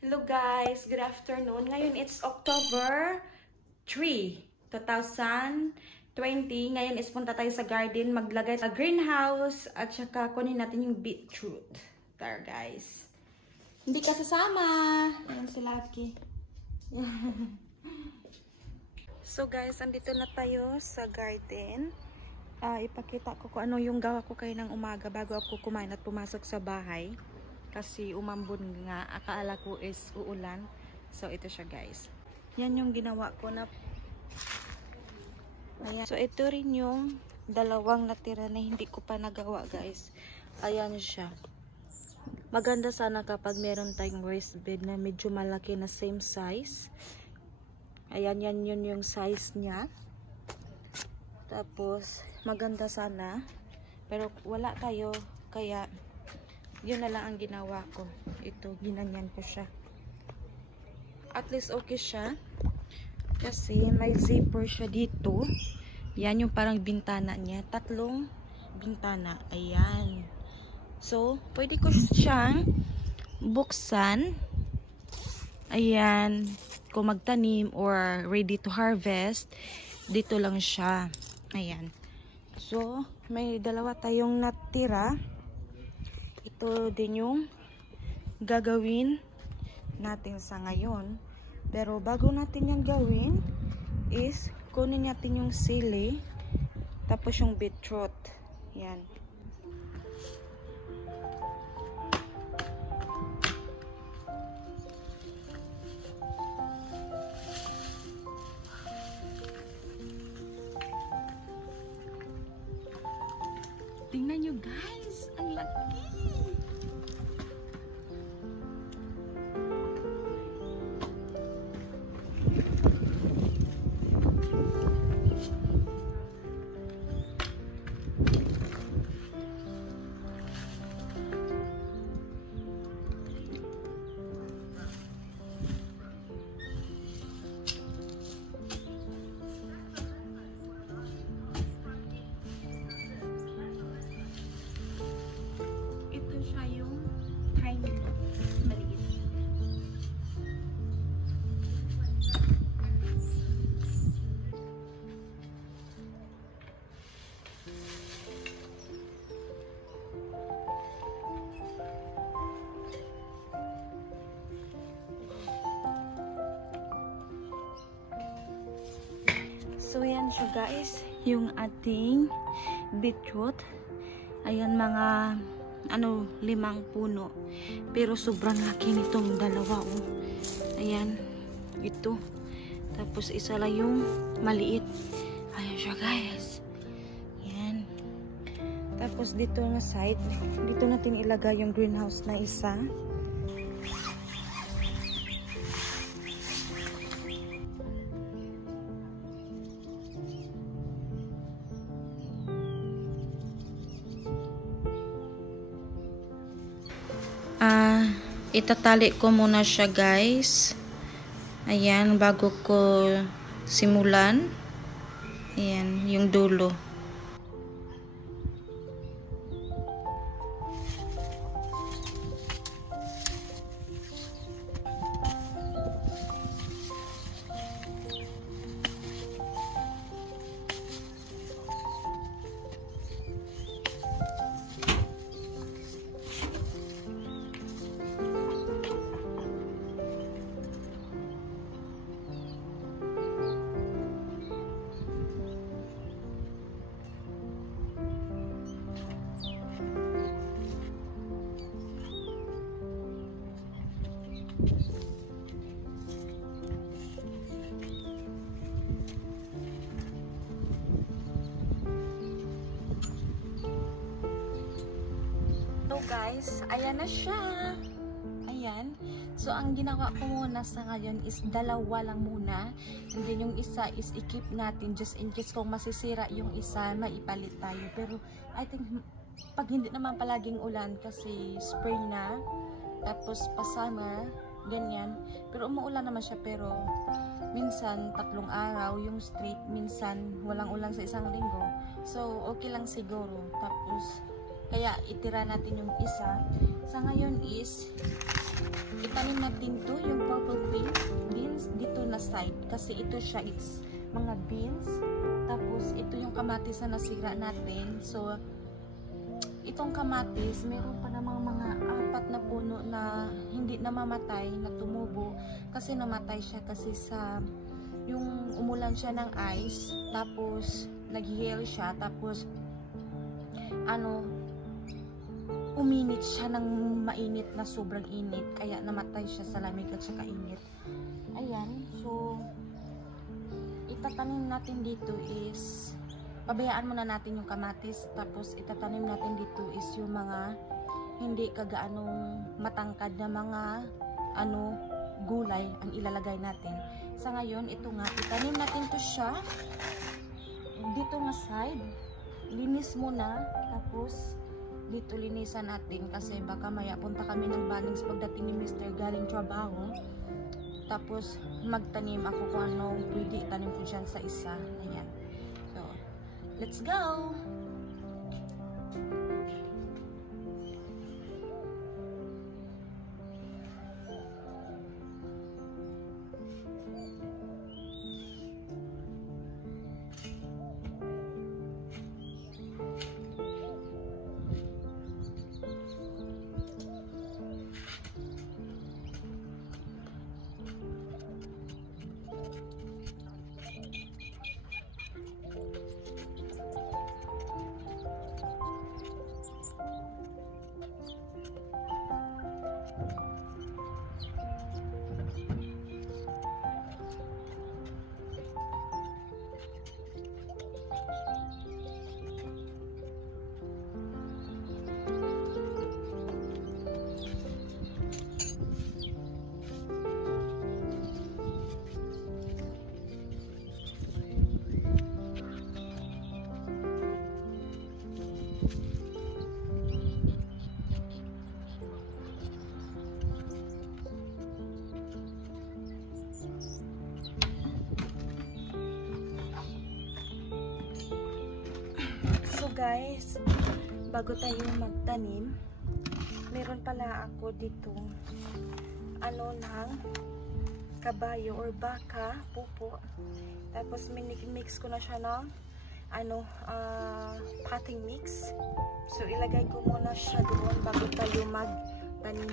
Hello guys, good afternoon. Ngayon it's October 3, 2020. Ngayon is punta tayo sa garden, maglagay sa greenhouse at saka kunin natin yung beetroot. There guys. Hindi ka sasama. Ayan si Lucky. So guys, andito na tayo sa garden. Ipakita ko kung ano yung gawa ko kayo ng umaga bago ako kumain at pumasok sa bahay. Kasi umambon nga, akala ko is uulan. So ito siya guys. Yan yung ginawa ko na. Ayan. So ito rin yung dalawang natira na hindi ko pa nagawa guys. Ayan siya. Maganda sana kapag meron tayong raised bed na medyo malaki na same size. Ayan, yan yun yung size niya. Tapos maganda sana. Pero wala tayo. Kaya yun na lang ang ginawa ko. Ito, ginanyan ko siya. At least okay siya. Kasi may zipper siya dito. Yan yung parang bintana niya. 3 bintana. Ayan. So, pwede ko siyang buksan. Ayan. Kung magtanim or ready to harvest, dito lang siya. Ayan. So, may dalawa tayong natira. Ito din yung gagawin natin sa ngayon. Pero bago natin yung gawin is kunin natin yung sili tapos yung beetroot. Yan. Tingnan nyo guys, ang laki. So yan siya guys, yung ating beetroot. Ayan mga 5 puno. Pero sobrang laki nitong dalawa oh. Ayan, ito. Tapos isa lang yung maliit. Ayan siya guys. Yan. Tapos dito na side, dito natin ilagay yung greenhouse na isa. Itatali ko muna siya guys. Ayan, bago ko simulan. Ayan, yung dulo. So guys, ayan na siya. Ayan. So ang ginawa ko muna sa ngayon is 2 lang muna. And then yung isa is i-keep natin just in case kung masisira yung isa, maipalit tayo. Pero I think pag hindi naman palaging ulan kasi spring na, tapos pa summer, ganyan. Pero umuulan naman siya, pero minsan 3 araw yung straight, minsan walang ulan sa 1 linggo. So okay lang siguro. Tapos kaya itira natin yung isa. Sa ngayon is itanim natin to, yung purple queen beans dito na side, kasi ito siya, it's mga beans. Tapos ito yung kamatis na nasira natin. So itong kamatis, meron pa namang mga 4 na puno na hindi namamatay, na tumubo, kasi namatay siya kasi sa yung umulan siya ng ice, tapos nag-hail siya, tapos uminit siya ng mainit na sobrang init, kaya namatay siya sa lamig at saka init. Ayan, so itatanim natin dito is, pabayaan muna natin yung kamatis, tapos itatanim natin dito is yung mga hindi kagaanong matangkad na mga gulay ang ilalagay natin. Sa ngayon, ito nga, itanim natin to siya dito nga side, linis muna, tapos dito linisan natin kasi baka maya punta kami ng Bunnings pagdating ni Mr. galing trabaho, tapos magtanim ako kung ano pwede itanim ko dyan sa isa. Ayan, so let's go. Guys, bago tayo magtanim, meron pala ako dito ng kabayo or baka, pupo. Tapos mix ko na siya ng potting mix. So ilagay ko muna siya doon bago tayo magtanim.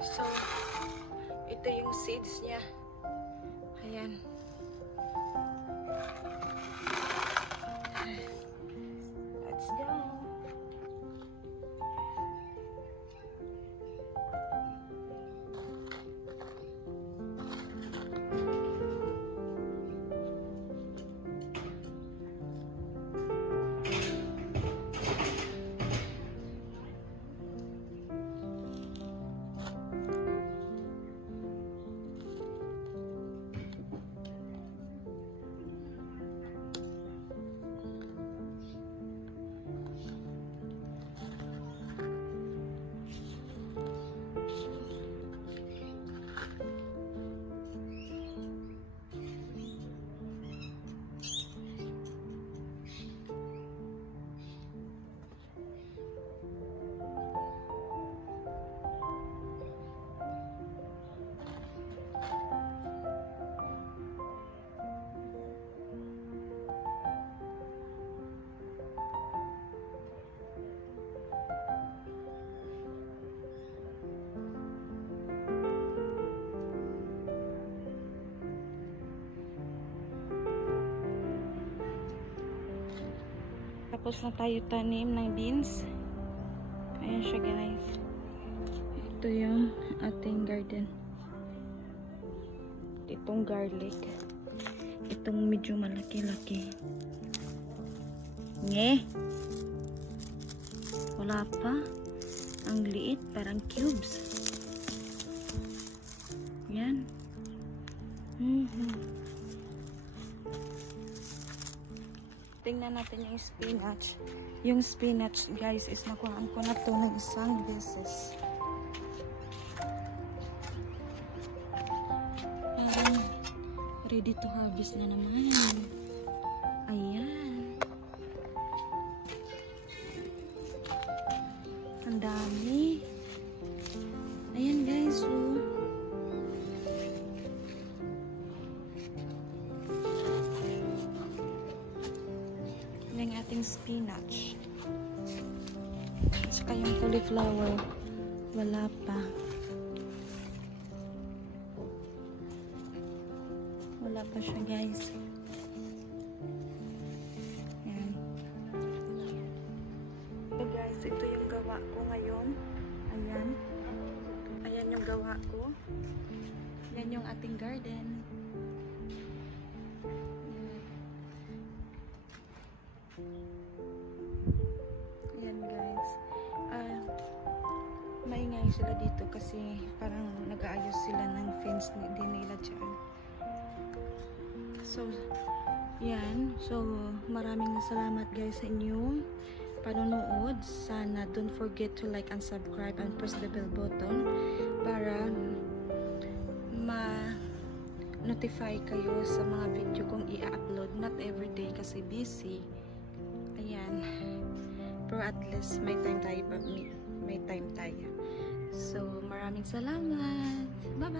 So, ito yung seeds niya. Ayan. Let's go. Tapos na tayo tanim ng beans. Ayan siya guys. Ito yung ating garden. Itong garlic. Itong medyo malaki-laki. Nye. Wala pa. Ang liit. Parang cubes. Yan. Tingnan natin yung spinach. Yung spinach guys is nakuhaan ko na to ng isang beses. Parang ready to harvest na naman. Ayan. Ang dami. Ayan guys. Yung ating spinach. At saka yung cauliflower. Wala pa. Wala pa siya guys. Ayan. So guys, ito yung gawa ko ngayon. Ayan. Ayan yung gawa ko. Yan yung ating garden. Ayan guys. Maingay sila dito kasi parang nag-aayos sila ng fence din nila dyan. So, yan. So, maraming salamat guys sa inyong panonood. Sana don't forget to like and subscribe and press the bell button para ma-notify kayo sa mga video kong i-upload. Not everyday kasi busy. Ayan. Pero at least may time tayo. So, maraming salamat. Bye-bye!